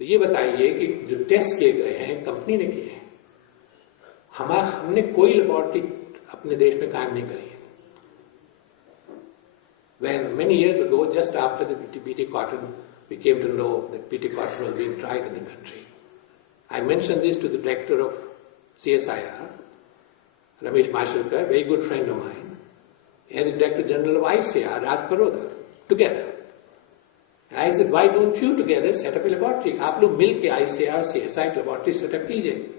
तो ये बताइए कि जो टेस्ट किए गए हैं कंपनी ने किए हैं, हमने कोई लेबोरेटरी अपने देश में कायम नहीं करी है. When many years ago, just after the BT cotton, we came to know that BT cotton was being tried in the country. I mentioned this to the director of CSIR, Ramesh Mashalkar, very good friend of mine, and the Director General of ICR, Raj Paroda, together. And I said, why don't you together set up a laboratory? आप लोग मिल के ICR, CSI laboratory set up कीजिए,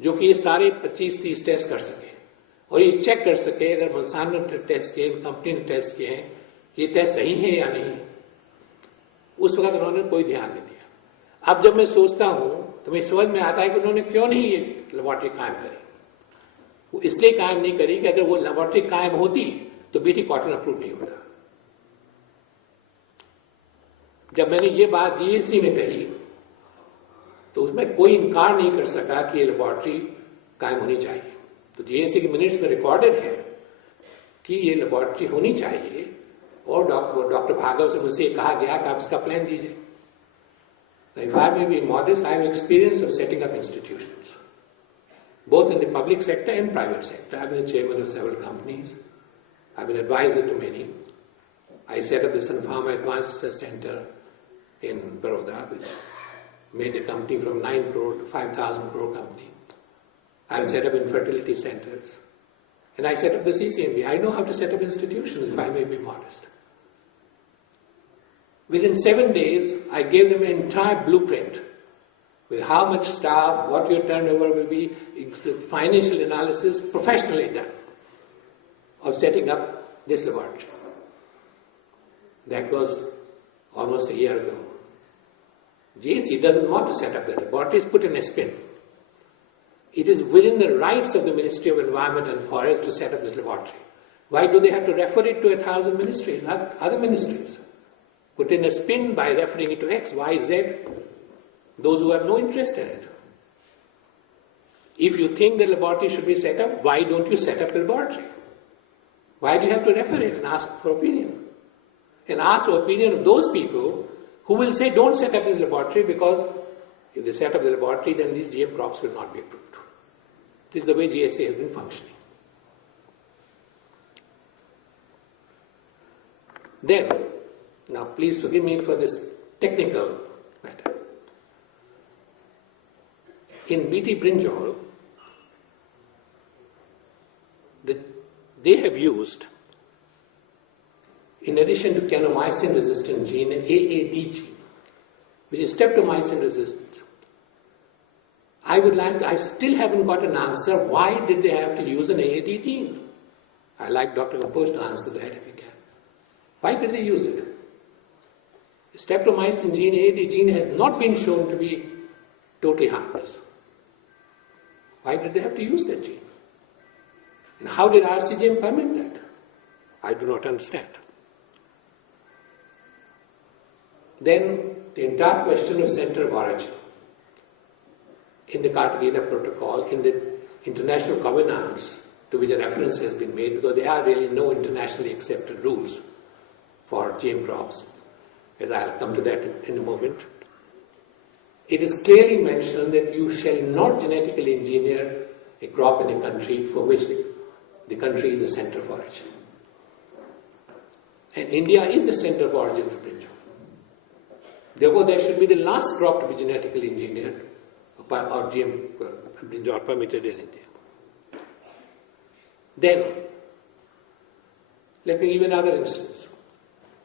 जो कि ये सारे 25-30 test कर सके और ये चेक कर सके अगर मंसानो ने टेस्ट किए, कंपनी ने टेस्ट किए हैं, ये टेस्ट सही है या नहीं. उस वक्त उन्होंने कोई ध्यान नहीं दिया. अब जब मैं सोचता हूं तो मैं समझ में आता है कि उन्होंने क्यों नहीं ये लेबोरेटरी कायम करी. वो इसलिए कायम नहीं करी कि अगर वो लेबोरेटरी कायम होती तो बीटी कॉटन अप्रूव नहीं होता. जब मैंने ये बात जीएसी में कही तो उसमें कोई इनकार नहीं कर सका कि ये लेबोरेटरी कायम होनी चाहिए. तो जीएसी के मिनट्स में रिकॉर्डेड है कि ये लेबोरेटरी होनी चाहिए और डॉक्टर भार्गव से मुझसे कहा गया कि आप इसका प्लान दीजिए. If I may be modest, I have experience of setting up institutions, both in the public sector and private sector. I've been the chairman of several companies. I've been advisor to many. I set up the Sun Pharma Advanced Center in Baroda, which made the company from 9 crore to 5,000 crore company. I've set up infertility centers. And I set up the CCMB. I know how to set up institutions, if I may be modest. Within 7 days, I gave them an entire blueprint with how much staff, what your turnover will be, financial analysis, professionally done, of setting up this laboratory. That was almost a year ago. GSC doesn't want to set up the laboratory, it's put in a spin. It is within the rights of the Ministry of Environment and Forest to set up this laboratory. Why do they have to refer it to 1,000 ministries, not other ministries? Put in a spin by referring it to X, Y, Z, those who have no interest in it. If you think the laboratory should be set up, why don't you set up a laboratory? Why do you have to refer it and ask for opinion? And ask for opinion of those people who will say, don't set up this laboratory because if they set up the laboratory, then these GM crops will not be approved. This is the way GSA has been functioning. Then, now please forgive me for this technical matter. In BT brinjal, they have used, in addition to kanamycin resistant gene, an AAD gene, which is streptomycin resistant. I still haven't got an answer. Why did they have to use an AAD gene? I'd like Dr. Kapoor to answer that if he can. Why did they use it? The streptomycin gene, AAD gene, has not been shown to be totally harmless. Why did they have to use that gene? And how did RCGM permit that? I do not understand. Then the entire question of center of origin in the Cartagena Protocol, in the international covenants to which a reference has been made, because there are really no internationally accepted rules for GM crops, as I'll come to that in a moment. It is clearly mentioned that you shall not genetically engineer a crop in a country for which the country is the center of origin. And India is the center of origin for brinjal. Therefore, there should be the last crop to be genetically engineered or GM brinjal permitted in India. Then, let me give another instance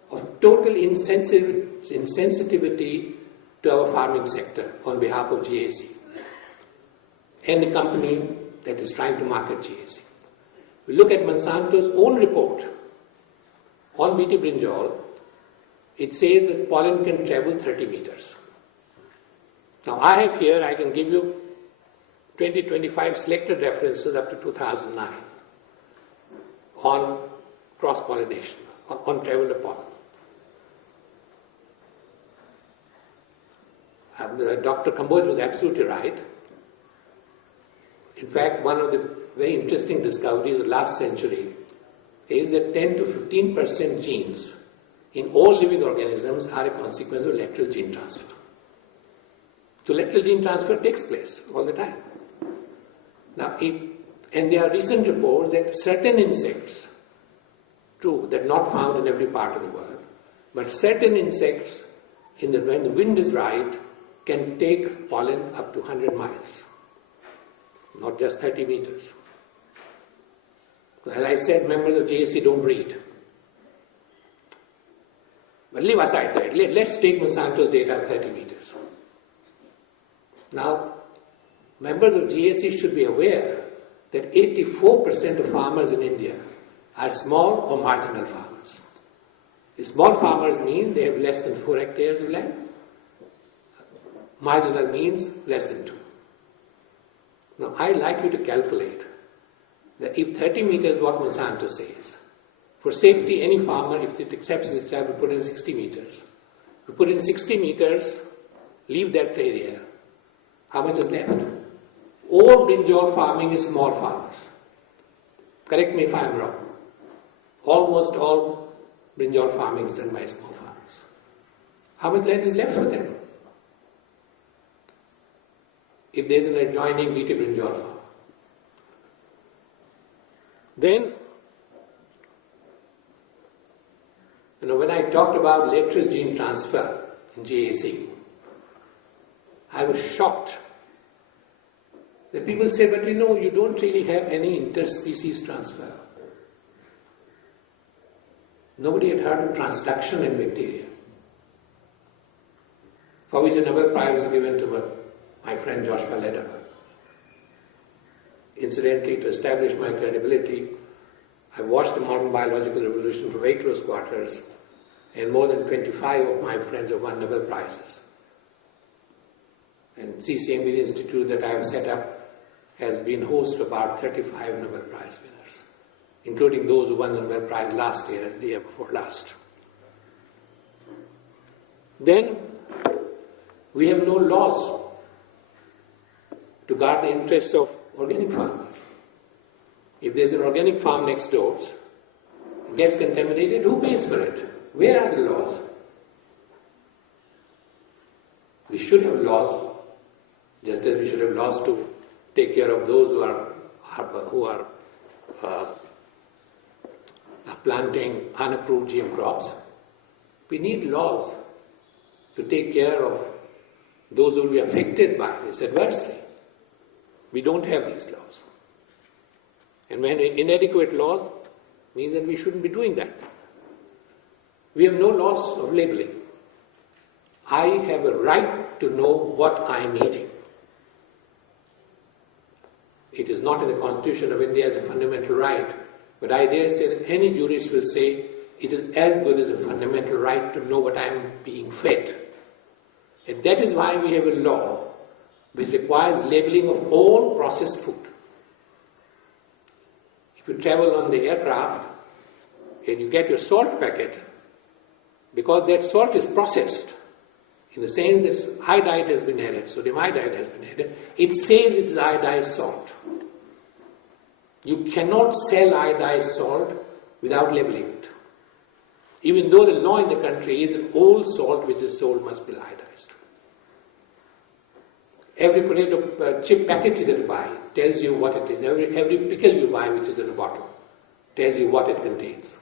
of total insensitivity to our farming sector on behalf of GAC and the company that is trying to market GAC. We look at Monsanto's own report on BT brinjal. It says that pollen can travel 30 meters. Now I have here, I can give you 20-25 selected references up to 2009 on cross-pollination, on travel of pollen. Dr. Kamboj was absolutely right. In fact, one of the very interesting discoveries of the last century is that 10 to 15% genes in all living organisms are a consequence of lateral gene transfer. So lateral gene transfer takes place all the time. Now, and there are recent reports that certain insects, true, that are not found in every part of the world, but certain insects, when the wind is right, can take pollen up to 100 miles, not just 30 meters. As I said, members of JSC don't breed. But leave aside that. Let's take Monsanto's data of 30 meters. Now, members of GAC should be aware that 84% of farmers in India are small or marginal farmers. Small farmers mean they have less than 4 hectares of land. Marginal means less than 2. Now, I'd like you to calculate that if 30 meters what Monsanto says, for safety, any farmer, if it accepts it, will put in 60 meters. We put in 60 meters, leave that area. How much is left? All brinjal farming is small farmers. Correct me if I'm wrong. Almost all brinjal farming is done by small farmers. How much land is left for them? If there's an adjoining BT brinjal farm. Then, when I talked about lateral gene transfer in GAC, I was shocked that people say, but you don't really have any interspecies transfer. Nobody had heard of transduction in bacteria, for which a Nobel Prize was given to my friend Joshua Lederberg. Incidentally, to establish my credibility, I watched the modern biological revolution from very close quarters, and more than 25 of my friends have won Nobel Prizes. And CCMB, the institute that I have set up, has been host to about 35 Nobel Prize winners, including those who won the Nobel Prize last year and the year before last. Then, we have no laws to guard the interests of organic farmers. If there's an organic farm next door, it gets contaminated, who pays for it? Where are the laws? We should have laws, just as we should have laws to take care of those who are planting unapproved GM crops. We need laws to take care of those who will be affected by this adversely. We don't have these laws. And when inadequate laws means that we shouldn't be doing that. We have no laws of labeling. I have a right to know what I am eating. It is not in the Constitution of India as a fundamental right, but I dare say that any jurist will say it is as good as a fundamental right to know what I am being fed. And that is why we have a law which requires labeling of all processed food. If you travel on the aircraft and you get your salt packet, because that salt is processed, in the sense that iodide has been added, sodium iodide has been added, it says it is iodized salt. You cannot sell iodized salt without labeling it. Even though the law in the country is that all salt which is sold must be iodized. Every potato chip packet that you buy tells you what it is. Every pickle you buy which is in a bottle tells you what it contains.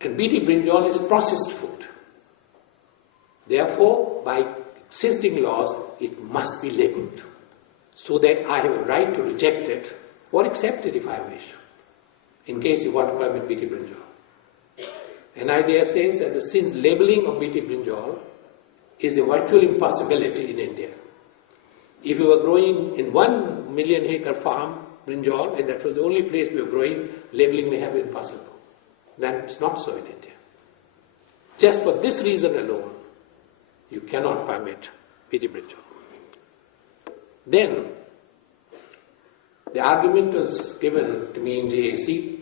And BT brinjal is processed food. Therefore, by existing laws, it must be labelled so that I have a right to reject it or accept it if I wish, in case you want to permit BT brinjal. And I dare say that since labelling of BT brinjal is a virtual impossibility in India. If you were growing in 1 million acre farm brinjal, and that was the only place we were growing, labelling may have been possible. Then it's not so in India. Just for this reason alone, you cannot permit BT brinjal. Then, the argument was given to me in GAC,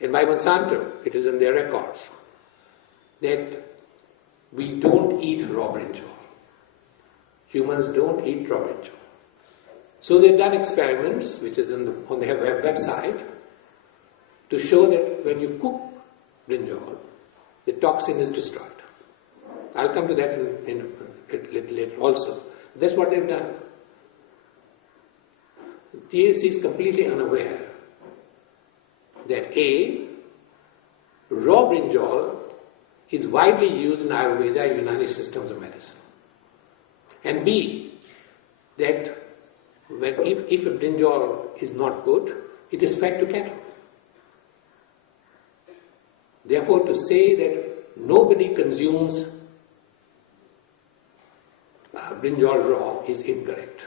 and by Monsanto, it is in their records, that we don't eat raw brinjal. Humans don't eat raw brinjal. So they've done experiments, which is on their website, to show that when you cook brinjal, the toxin is destroyed. I'll come to that in later also. That's what they've done. TAC is completely unaware that A, raw brinjal is widely used in Ayurveda and Unani systems of medicine. And B, that if a brinjal is not good, it is fed to cattle. Therefore, to say that nobody consumes brinjal raw is incorrect.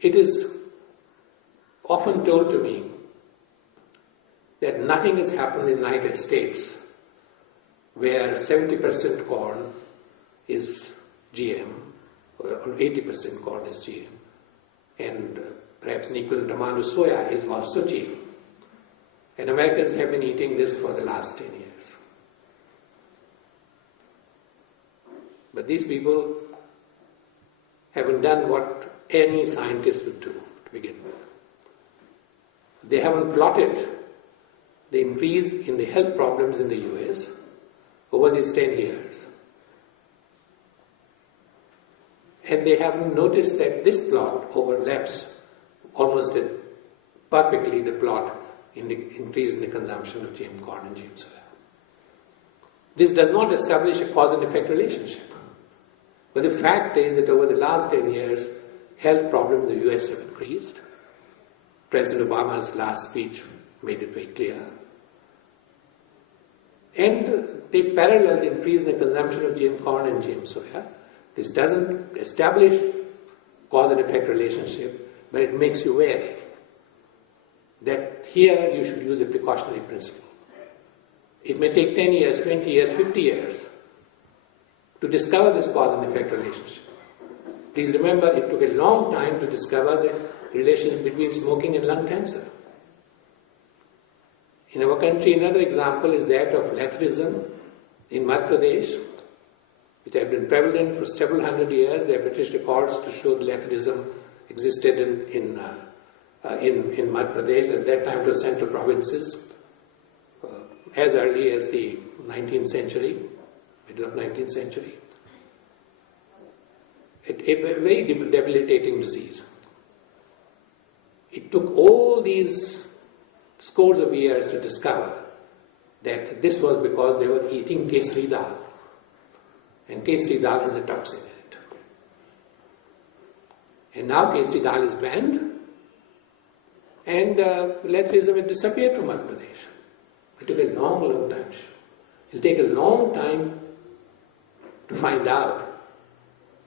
It is often told to me that nothing has happened in the United States where 70% corn is GM or 80% corn is GM, and perhaps an equivalent amount of soya is also GM. And Americans have been eating this for the last 10 years. But these people haven't done what any scientist would do to begin with. They haven't plotted the increase in the health problems in the US over these 10 years. And they haven't noticed that this plot overlaps almost perfectly the plot in the increase in the consumption of GM corn and GM soya. This does not establish a cause and effect relationship. But the fact is that over the last 10 years, health problems in the US have increased. President Obama's last speech made it very clear. And they parallel the increase in the consumption of GM corn and GM soya. This doesn't establish cause and effect relationship, but it makes you wary that here you should use a precautionary principle. It may take 10 years, 20 years, 50 years to discover this cause and effect relationship. Please remember, it took a long time to discover the relationship between smoking and lung cancer. In our country, another example is that of Lathrism in Madhya Pradesh, which had been prevalent for several hundred years. There are British records to show that Lathrism existed in Madhya Pradesh. At that time, it was central provinces, as early as the 19th century, middle of 19th century. A very debilitating disease. It took all these scores of years to discover that this was because they were eating kesari dal. And kesari dal has a toxin in it. And now kesari dal is banned, and Lathrism had disappeared from Madhya Pradesh. It took a long time. It will take a long time to find out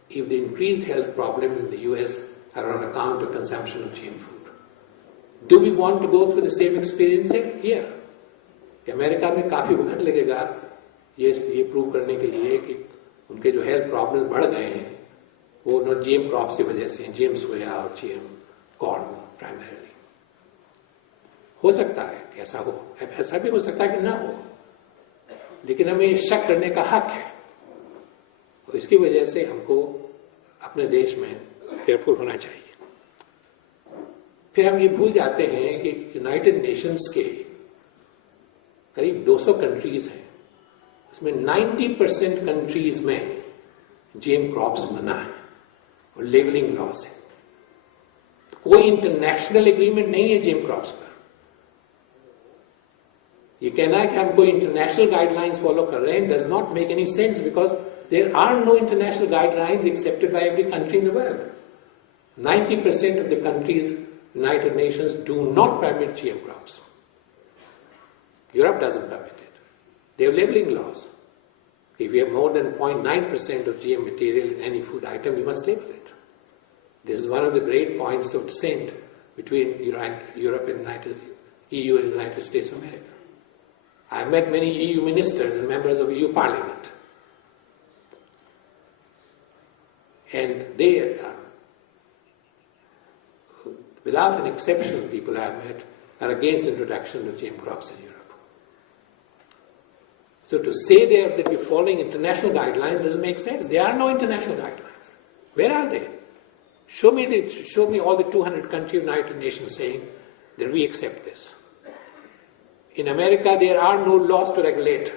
if the increased health problems in the US are on account of consumption of GM food. Do we want to go through the same experience here? America में काफी वक्त लगेगा ये prove करने के लिए कि उनके जो हेल्थ प्रॉब्लम बढ़ गए हैं वो GM क्रॉप्स की वजह से, GM सोया और GM कॉर्न प्राइमरीली. हो सकता है कि ऐसा हो, ऐसा भी हो सकता है कि ना हो, लेकिन हमें शक करने का हक है. और इसकी वजह से हमको अपने देश में केयरफुल होना चाहिए. फिर हम ये भूल जाते हैं कि यूनाइटेड नेशंस के करीब 200 कंट्रीज हैं, उसमें 90% कंट्रीज में GM क्रॉप्स मना है और लेबलिंग लॉस है. कोई इंटरनेशनल एग्रीमेंट नहीं है GM क्रॉप्स पर. ये कहना है कि हम कोई इंटरनेशनल गाइडलाइंस फॉलो कर रहे हैं does not make any sense, because there are no international guidelines accepted by every country in the world. 90% of the countries, United Nations, do not permit GM crops. Europe doesn't permit it. They have labeling laws. If you have more than 0.9% of GM material in any food item, you must label it. This is one of the great points of dissent between Europe and EU and United States of America. I have met many EU ministers and members of EU Parliament. And they are, without an exception, people I have met are against the introduction of GM crops in Europe. So to say that we're following international guidelines doesn't make sense. There are no international guidelines. Where are they? Show me all the 200 country United Nations saying that we accept this. In America, there are no laws to regulate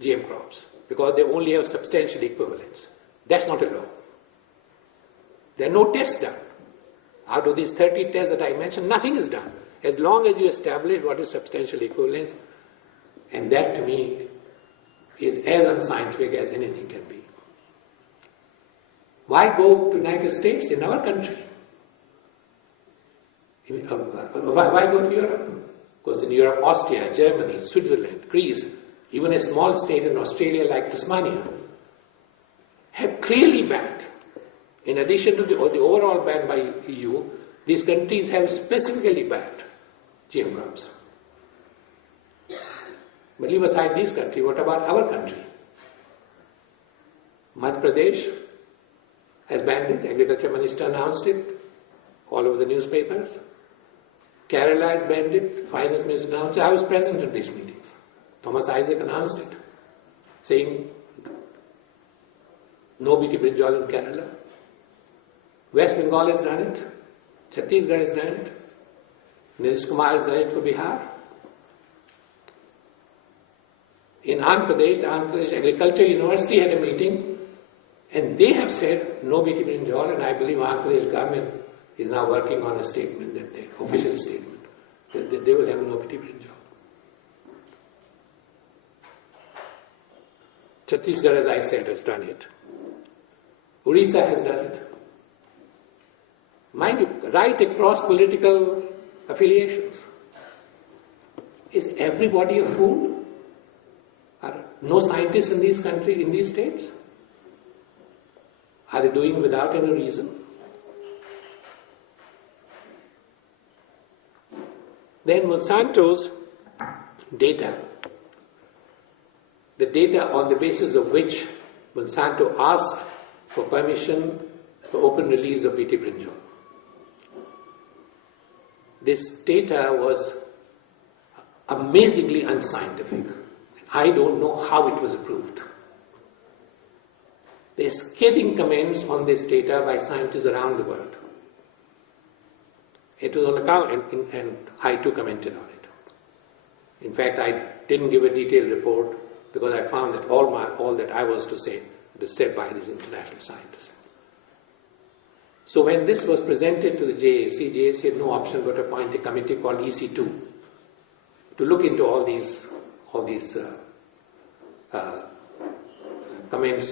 GM crops because they only have substantial equivalence. That's not a law. There are no tests done. Out of these 30 tests that I mentioned, nothing is done. As long as you establish what is substantial equivalence, and that to me is as unscientific as anything can be. Why go to the United States in our country? Why go to Europe? Because in Europe, Austria, Germany, Switzerland, Greece, even a small state in Australia like Tasmania, have clearly banned. In addition to the overall ban by EU, these countries have specifically banned GM crops. But leave aside these countries, what about our country? Madhya Pradesh has banned it, the Agriculture Minister announced it, all over the newspapers. Kerala has banned it, the Finance Minister announced it. I was present at these meetings. Thomas Isaac announced it, saying no BT brinjal in Kerala. West Bengal has done it, Chhattisgarh has done it, Nitish Kumar has done it for Bihar. In Andhra Pradesh, the Andhra Pradesh Agriculture University had a meeting and they have said no BT brinjal, and I believe Andhra Pradesh government is now working on a statement, that the official statement, that they will have no BT brinjal. Chhattisgarh, as I said, has done it. Orissa has done it. Mind you, right across political affiliations. Is everybody a fool? Are no scientists in these countries, in these states? Are they doing it without any reason? Then Monsanto's data, the data on the basis of which Monsanto asked for permission for open release of BT brinjal. This data was amazingly unscientific. I don't know how it was approved. There are scathing comments on this data by scientists around the world. It was on account, and I too commented on it. In fact, I didn't give a detailed report because I found that all that I was to say was said by these international scientists. So when this was presented to the JAC had no option but to appoint a committee called EC2 to look into all these comments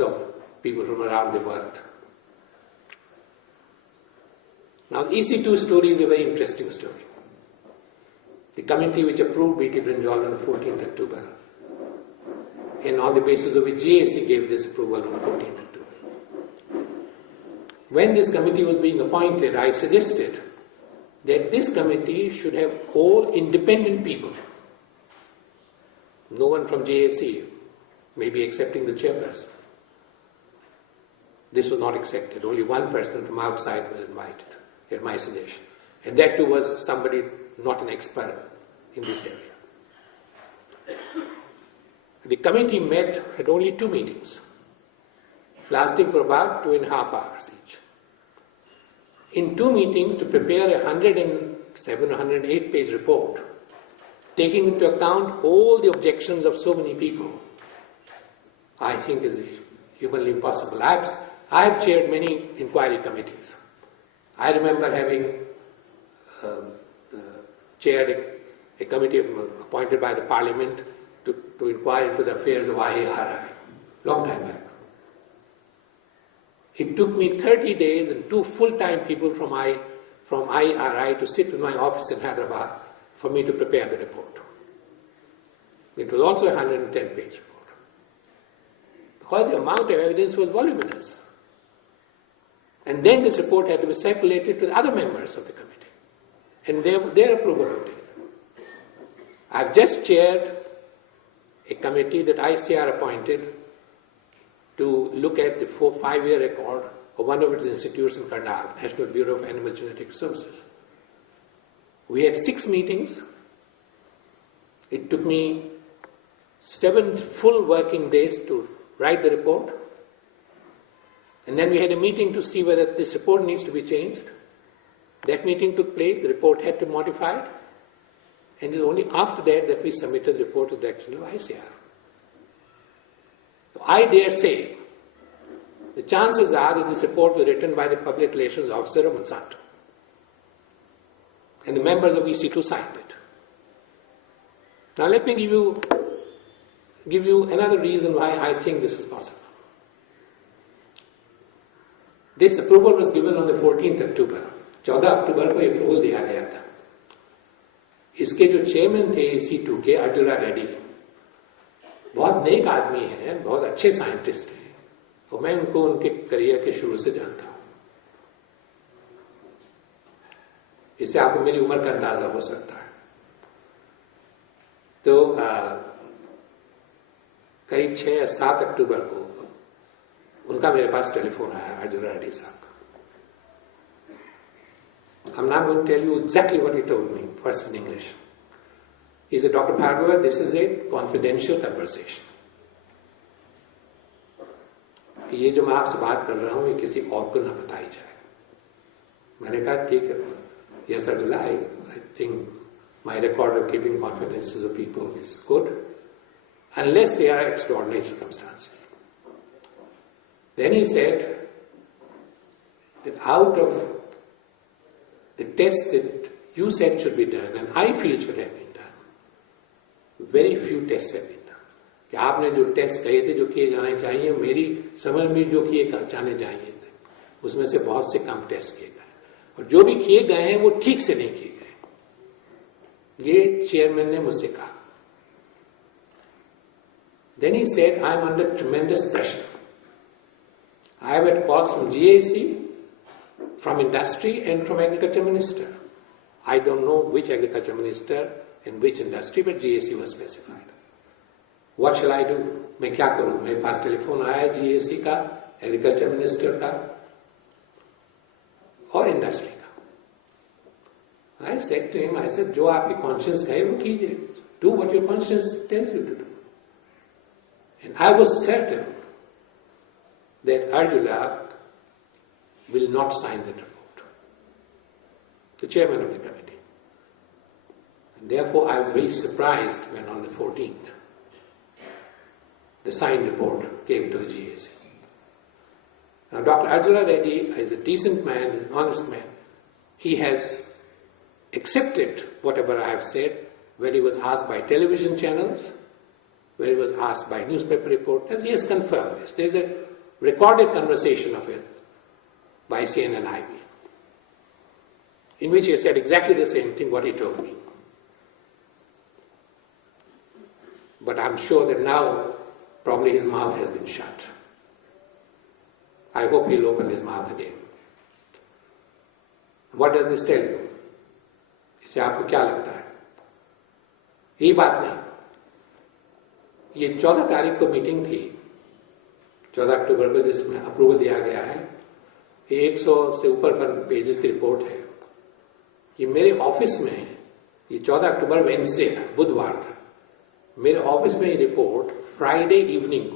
of people from around the world. Now the EC2 story is a very interesting story. The committee which approved BT brinjal on 14th October, and on the basis of which JAC gave this approval on 14th October. When this committee was being appointed, I suggested that this committee should have all independent people. No one from JAC, maybe excepting the chairperson. This was not accepted. Only one person from outside was invited, at my suggestion. And that too was somebody not an expert in this area. The committee met at only 2 meetings, lasting for about 2.5 hours each. In 2 meetings to prepare a 107 or 108 page report, taking into account all the objections of so many people, I think is humanly impossible. I have chaired many inquiry committees. I remember having chaired a committee appointed by the Parliament to inquire into the affairs of IARI, long time back. It took me 30 days and 2 full-time people from IRI to sit in my office in Hyderabad for me to prepare the report. It was also a 110-page report. Because the amount of evidence was voluminous. And then this report had to be circulated to the other members of the committee. And their approval of it. I've just chaired a committee that ICR appointed to look at the 5-year record of one of its institutes in Karnal, National Bureau of Animal Genetic Resources. We had 6 meetings. It took me 7 full working days to write the report. And then we had a meeting to see whether this report needs to be changed. That meeting took place, the report had to be modified. And it is only after that we submitted the report to the director of ICR. So I dare say, the chances are that this report was written by the public relations officer of Monsanto. And the members of EC2 signed it. Now let me give you another reason why I think this is possible. This approval was given on the 14th October. 14 अक्टूबर को approval दिया गया था. इसके जो chairman थे EC2 के, अर्जुला रेड्डी, बहुत नेक आदमी हैं, बहुत अच्छे साइंटिस्ट हैं, और मैं उनको उनके करियर के शुरू से जानता हूं. इससे आपको मेरी उम्र का अंदाजा हो सकता है. तो करीब 6 या 7 अक्टूबर को उनका मेरे पास टेलीफोन आया, अर्जुला रेड्डी साहब का. I'm not going to tell you exactly what he told me, first in English. He said, Dr. Bhargava, this is a confidential conversation. कि ये जो मैं आपसे बात कर रहा हूं, ये किसी और को ना बताई जाए. मैंने कहा, ठीक है. Yes, Arjula, I think my record of keeping confidences of people is good, unless they are extraordinary circumstances. Then he said that out of the tests that you said should be done, and I feel should have been done, very few tests have been done. कि आपने जो test कहे थे जो किए जाने चाहिए, मेरी समझ में जो किए जाने चाहिए थे, उसमें से बहुत से कम टेस्ट किए गए, और जो भी किए गए हैं वो ठीक से नहीं किए गए. ये चेयरमैन ने मुझसे कहा. Then he said, I am under tremendous pressure. I have had calls from GAC, from industry and from agriculture minister. I don't know which agriculture minister and which industry, but GAC was specified. What shall I do? मैं क्या करूं? मेरे पास telephone आया GAC का, agriculture minister का और industry का. I said to him, I said, जो आपकी conscience कहे वो कीजिए. Do what your conscience tells you to do. And I was certain that Arjula will not sign that report, the chairman of the committee. And therefore, I was very surprised when on the 14th, the signed report came to the GAC. Now, Dr. Arjula Reddy is a decent man, is an honest man. He has accepted whatever I have said, where he was asked by television channels, where he was asked by newspaper reporters. He has confirmed this. There is a recorded conversation of it by CNN IB, in which he said exactly the same thing what he told me. But I'm sure that now probably his mouth has been shut. I hope he'll open his mouth again. What does this tell you? इससे आपको क्या लगता है? ये बात नहीं. ये 14 तारीख को मीटिंग थी, 14 अक्टूबर को, जिसमें अप्रूवल दिया गया है. ये 100 से ऊपर का पेजेस की रिपोर्ट है. ये मेरे ऑफिस में, ये 14 अक्टूबर वेडनेसडे था, बुधवार था. मेरे ऑफिस में ये रिपोर्ट फ्राइडे इवनिंग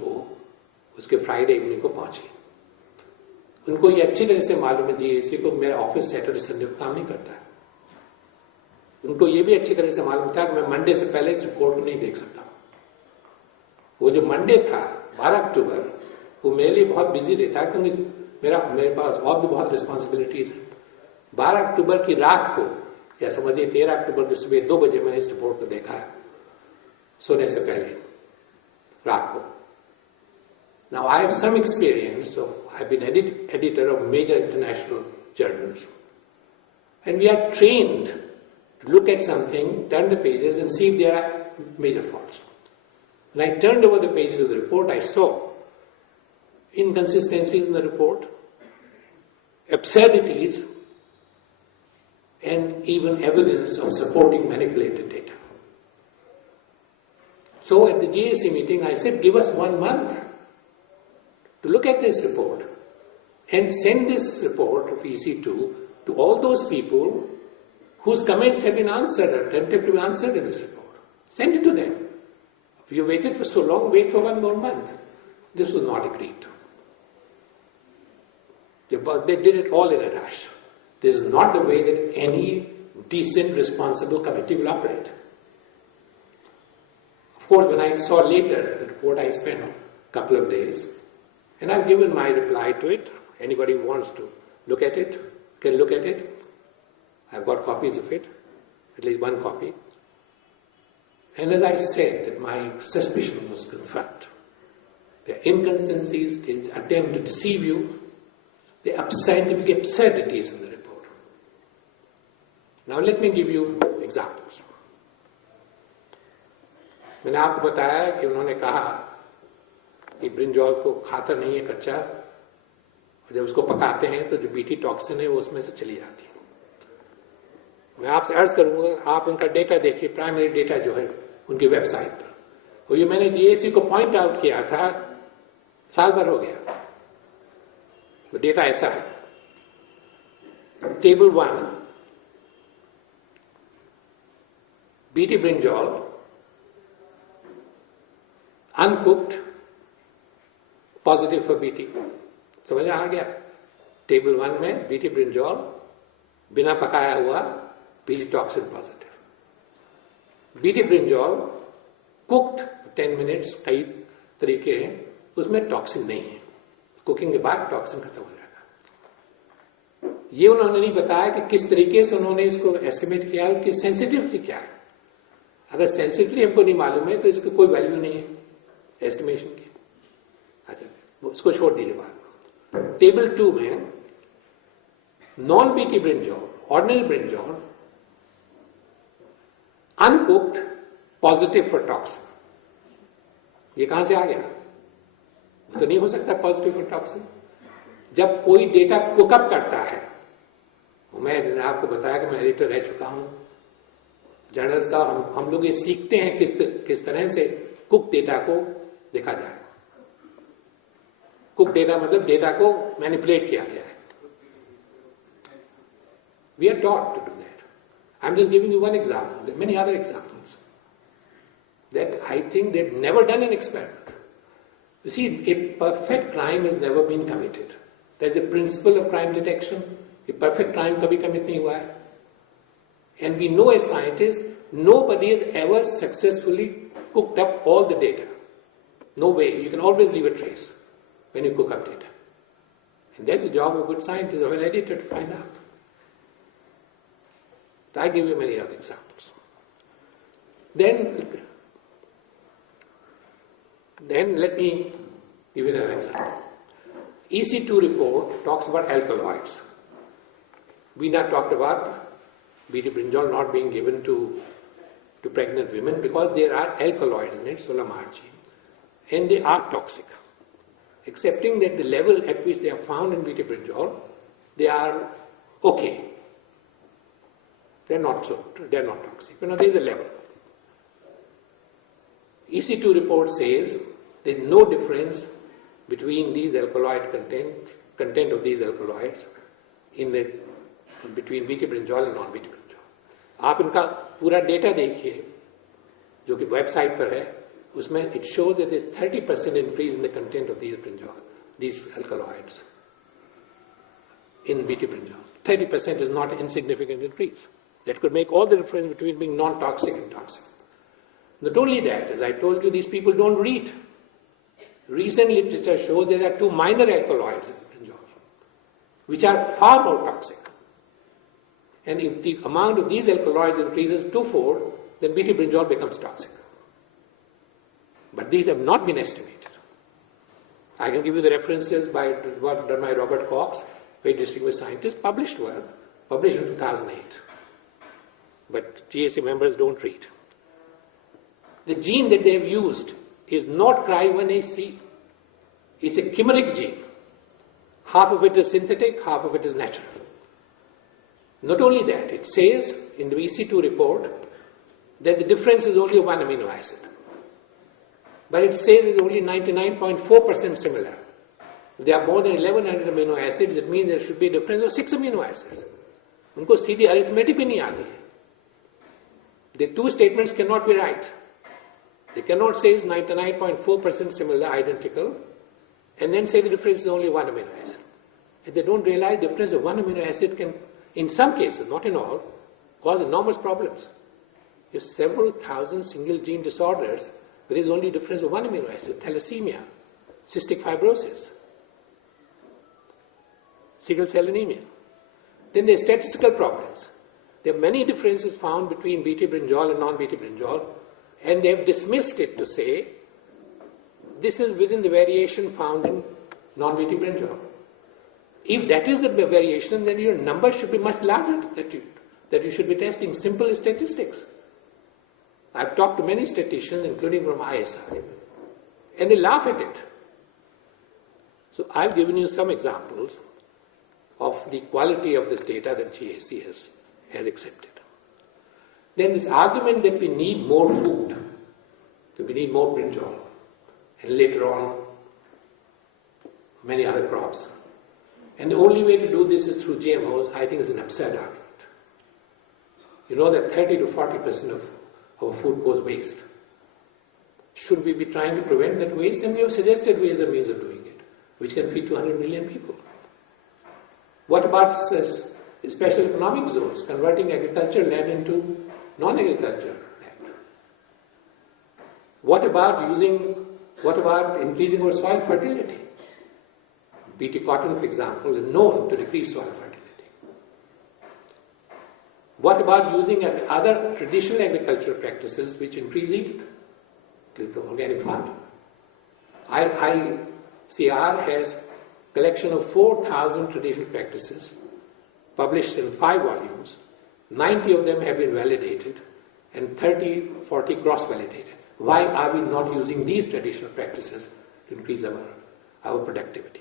को पहुंची. उनको ये अच्छी तरह से मालूम है जीएसी को, मेरा ऑफिस सैटरडे संडे को काम नहीं करता है. उनको ये भी अच्छी तरह से मालूम था कि मैं मंडे से पहले इस रिपोर्ट को नहीं देख सकता. वो जो मंडे था 12 अक्टूबर, वो मेरे लिए बहुत बिजी डे था, क्योंकि मेरे पास और भी बहुत रिस्पॉन्सिबिलिटीज है. 12 अक्टूबर की रात को, या समझिए 13 अक्टूबर की सुबह 2 बजे मैंने इस रिपोर्ट को देखा है, सोने से पहले रात को. Now I have some experience, so I've been editor of major international journals, and we are trained to look at something, turn the pages and see if there are major faults. When I turned over the pages of the report, I saw inconsistencies in the report, absurdities, and even evidence of supporting manipulated data. So at the GAC meeting, I said, give us 1 month to look at this report and send this report of EC2 to all those people whose comments have been answered or attempted to be answered in this report. Send it to them. If you waited for so long, wait for 1 more month. This was not agreed to. But they did it all in a rush. This is not the way that any decent, responsible committee will operate. Of course, when I saw later the report, I spent a couple of days, and I've given my reply to it. Anybody who wants to look at it can look at it. I've got copies of it, at least one copy. And as I said, that my suspicion was confirmed. There are inconsistencies, there's attempt to deceive you, there are scientific absurdities in the report. Now let me give you examples. मैंने आपको बताया कि उन्होंने कहा कि brinjal को खाता नहीं है कच्चा, और जब उसको पकाते हैं तो जो बीटी टॉक्सिन है वो उसमें से चली जाती है। मैं आपसे अर्ज करूंगा, आप उनका डेटा देखिए, प्राइमरी डेटा जो है उनकी वेबसाइट पर, और ये मैंने जीएसी को पॉइंट आउट किया था, साल भर हो गया, वो डेटा ऐसा है। Table 1, BT brinjal uncooked positive for BT, समझ आ गया? टेबल 1 में बीटी ब्रिंजॉल बिना पकाया हुआ BT toxin positive. BT brinjal cooked 10 minutes, कई तरीके हैं, उसमें टॉक्सिन नहीं है, कुकिंग के बाद टॉक्सिन खत्म हो जाएगा। ये उन्होंने नहीं बताया कि किस तरीके से उन्होंने इसको एस्टिमेट किया है, उसकी सेंसिटिविटी क्या है। अगर सेंसिटिविटी हमको नहीं मालूम है तो इसकी कोई वैल्यू नहीं है एस्टिमेशन की। अच्छा, उसको छोड़ दीजिए बात। टेबल 2 में non BT brinjal, ordinary brinjal uncooked positive for toxin, ये कहां से आ गया? तो नहीं हो सकता पॉजिटिव फॉर टॉक्सिन। जब कोई डेटा कुकअप करता है, मैं आपको बताया कि मैं एडिटर रह चुका हूं जर्नल्स का, हम लोग ये सीखते हैं किस तरह से कुक डेटा को देखा जाए। कुक डेटा मतलब डेटा को मैनिपुलेट किया गया है। We are taught to do that. I am just giving you one example, there many other examples that I think they've never done an experiment. You see, a perfect crime has never been committed. There's a principle of crime detection. A perfect crime कभी commit नहीं हुआ है. And we know as scientists, nobody has ever successfully cooked up all the data. No way. You can always leave a trace when you cook up data. And that's the job of a good scientist, of an editor, to find out. So I give you many other examples. Then let me give you another example. EC2 report talks about alkaloids. We now talked about BT brinjol not being given to pregnant women because there are alkaloids in it, solamargine, and they are toxic. Accepting that the level at which they are found in BT brinjol, they are okay. They're not toxic. There is a level. EC2 report says there is no difference between these alkaloid content of these alkaloids between BT brinjol and non-BT brinjol. आप इनका पूरा data देखिए जो कि website पर है, उसमें it shows that there is 30% increase in the content of these alkaloids in BT brinjol. 30% is not an insignificant increase. That could make all the difference between being non-toxic and toxic. Not only that, as I told you, these people don't read. Recent literature shows there are 2 minor alkaloids in brinjol, which are far more toxic. And if the amount of these alkaloids increases twofold, then BT brinjol becomes toxic. But these have not been estimated. I can give you the references by work done by Robert Cox, very distinguished scientist, published in 2008. But GSA members don't read. The gene that they have used is not Cry1AC. It's a chimeric gene. Half of it is synthetic, half of it is natural. Not only that, it says in the EC2 report that the difference is only of 1 amino acid. But it says it's only 99.4% similar. If there are more than 1100 amino acids, it means there should be a difference of 6 amino acids. उनको सीधी arithmetic भी नहीं आती है. The 2 statements cannot be right. They cannot say it's 99.4% similar, identical, and then say the difference is only 1 amino acid. If they don't realize the difference of 1 amino acid can, in some cases, not in all, cause enormous problems. You have several thousand single gene disorders There is only difference of one amino acid, thalassemia, cystic fibrosis, sickle cell anemia. Then there are statistical problems. There are many differences found between Bt brinjol and non-Bt brinjol, and they have dismissed it to say this is within the variation found in non-Bt brinjol. If that is the variation, then your number should be much larger that you should be testing. Simple statistics. I've talked to many statisticians, including from ISI, and they laugh at it. So I've given you some examples of the quality of this data that GAC has accepted. Then this argument that we need more food, so we need more brinjol, and later on many other crops. And the only way to do this is through GMOs, I think is an absurd argument. You know that 30 to 40% of our food goes waste. Should we be trying to prevent that waste? And we have suggested ways and means of doing it, which can feed 200 million people. What about special economic zones, converting agricultural land into non-agricultural land? What about increasing our soil fertility? Bt cotton, for example, is known to decrease soil fertility. What about using other traditional agricultural practices which increase yield? Organic farming. ICAR has a collection of 4,000 traditional practices published in 5 volumes. 90 of them have been validated and 40 cross-validated. Why are we not using these traditional practices to increase our productivity?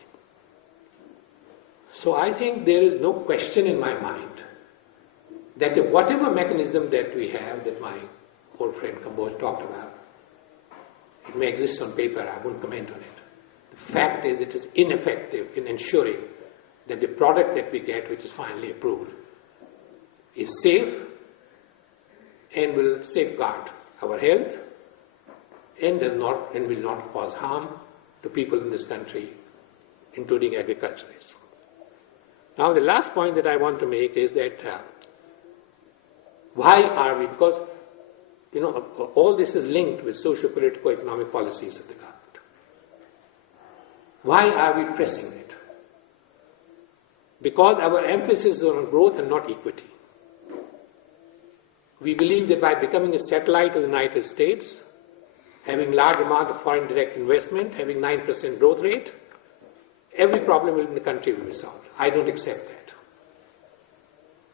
So I think there is no question in my mind that whatever mechanism that we have, that my old friend Kamboj talked about, it may exist on paper, I won't comment on it. The fact is it is ineffective in ensuring that the product that we get, which is finally approved, is safe and will safeguard our health and will not cause harm to people in this country, including agriculturists. Now the last point that I want to make is that why are we, because all this is linked with socio-political economic policies of the government. Why are we pressing it? Because our emphasis is on growth and not equity. We believe that by becoming a satellite of the United States, having large amount of foreign direct investment, having 9% growth rate, every problem in the country will be solved. I don't accept that.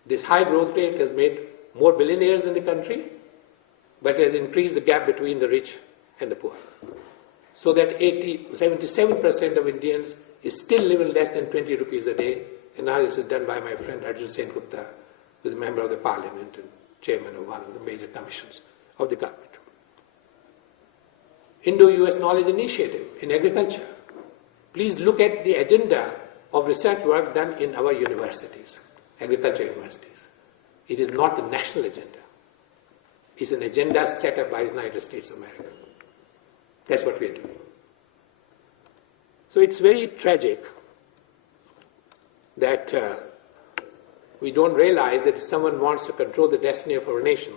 This high growth rate has made more billionaires in the country, but has increased the gap between the rich and the poor. So that 77% of Indians is still living less than 20 rupees a day. And now this is done by my friend Arjun Sen Gupta, who is a member of the parliament and chairman of one of the major commissions of the government. Indo-US Knowledge Initiative in agriculture. Please look at the agenda of research work done in our universities, agriculture universities. It is not the national agenda. It's an agenda set up by the United States of America. That's what we are doing. So it's very tragic that we don't realize that if someone wants to control the destiny of our nation,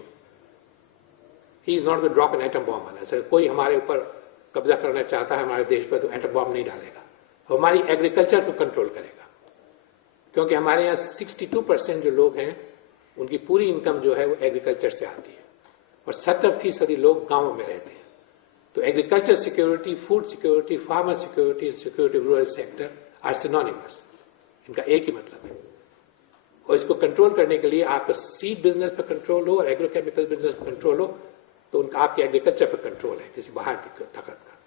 he is not going to drop an atom bomb on us. कोई हमारे ऊपर कब्जा करना चाहता है हमारे देश पर तो एटम बॉम्ब नहीं डालेगा. हमारी एग्रीकल्चर को कंट्रोल करेगा. क्योंकि हमारे यहाँ 62% जो लोग हैं उनकी पूरी इनकम जो है वो एग्रीकल्चर से आती है और 70% लोग गांवों में रहते हैं. तो agriculture security, food security, farmer security, security rural sector are synonymous. इनका एक ही मतलब है. और इसको कंट्रोल करने के लिए आपका सीड बिजनेस पर कंट्रोल हो और एग्रोकेमिकल बिजनेस पर कंट्रोल हो तो उनका आपके एग्रीकल्चर पर कंट्रोल है किसी बाहर की ताकत का.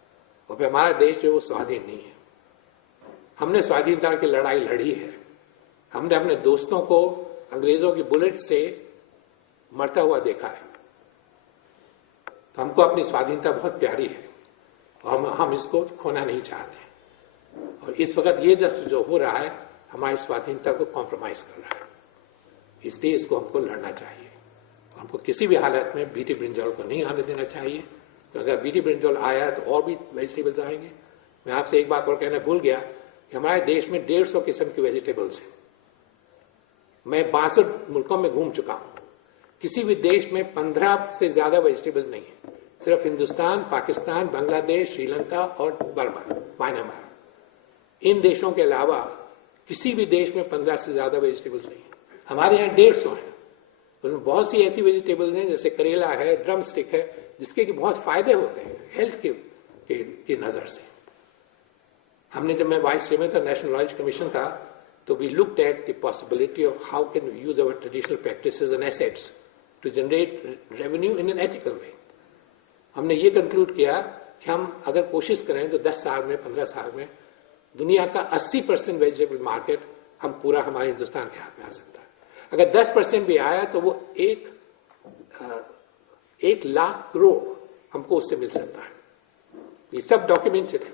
और फिर हमारा देश जो वो स्वाधीन नहीं है. हमने स्वाधीनता की लड़ाई लड़ी है. हमने अपने दोस्तों को अंग्रेजों की बुलेट से मरता हुआ देखा है. तो हमको अपनी स्वाधीनता बहुत प्यारी है और हम इसको खोना नहीं चाहते. और इस वक्त ये जो हो रहा है हमारी स्वाधीनता को कॉम्प्रोमाइज कर रहा है. इसलिए इसको हमको लड़ना चाहिए. हमको किसी भी हालत में बीटी ब्रिंजॉल को नहीं आने देना चाहिए. तो अगर बीटी ब्रिंजॉल आया तो और भी वेजिटेबल्स आएंगे. मैं आपसे एक बात और कहना भूल गया कि हमारे देश में 150 किस्म की वेजिटेबल्स हैं. मैं 62 मुल्कों में घूम चुका हूं. किसी भी देश में 15 से ज्यादा वेजिटेबल्स नहीं है. सिर्फ हिंदुस्तान, पाकिस्तान, बांग्लादेश, श्रीलंका और बर्मा, म्यांमार, इन देशों के अलावा किसी भी देश में 15 से ज्यादा वेजिटेबल्स नहीं है। हमारे यहाँ 150 है। उसमें बहुत सी ऐसी वेजिटेबल्स हैं जैसे करेला है, ड्रम स्टिक है, जिसके कि बहुत फायदे होते हैं हेल्थ की नजर से। हमने जब मैं वाइस चेयरमैन था, नेशनल नॉलेज कमीशन था, तो we looked at the possibility of how can we use our traditional practices and assets to generate revenue in an ethical way. हमने ये कंक्लूड किया कि हम अगर कोशिश करें तो 10 साल में, 15 साल में दुनिया का 80% वेजिटेबल मार्केट हम पूरा हमारे हिंदुस्तान के हाथ में आ सकता है। अगर 10% भी आया तो वो 1 लाख करोड़ हमको उससे मिल सकता है। ये सब डॉक्यूमेंटेड है।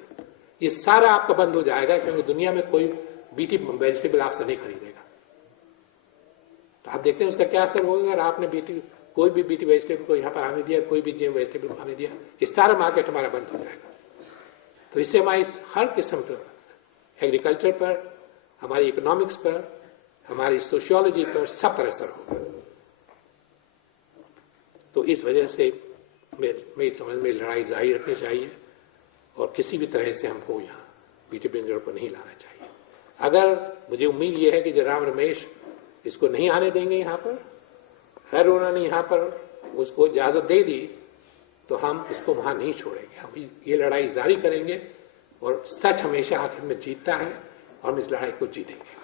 ये सारा आपका बंद हो जाएगा क्योंकि दुनिया में कोई बीटी वेजिटेबल आपसे नहीं खरीदेगा। तो आप देखते हैं उसका क्या असर होगा अगर आपने कोई भी बीटी वेजिटेबल को यहां पर आने दिया, कोई भी जीएम वेजिटेबल को आने दिया, ये सारा मार्केट हमारा बंद हो जाएगा। तो इससे हमारी हर किस्म पर, एग्रीकल्चर पर, हमारी इकोनॉमिक्स पर, हमारी सोशियोलॉजी पर सब पर असर होगा। तो इस वजह से मेरी समझ में लड़ाई जारी रखनी चाहिए और किसी भी तरह से हमको यहाँ बीटी ब्रिंजर को नहीं लाना चाहिए। अगर मुझे उम्मीद यह है कि जयराम रमेश इसको नहीं आने देंगे यहाँ पर, अगर उन्होंने यहाँ पर उसको इजाजत दे दी तो हम इसको वहां नहीं छोड़ेंगे। हम ये लड़ाई जारी करेंगे और सच हमेशा आखिर में जीतता है और हम इस लड़ाई को जीतेंगे।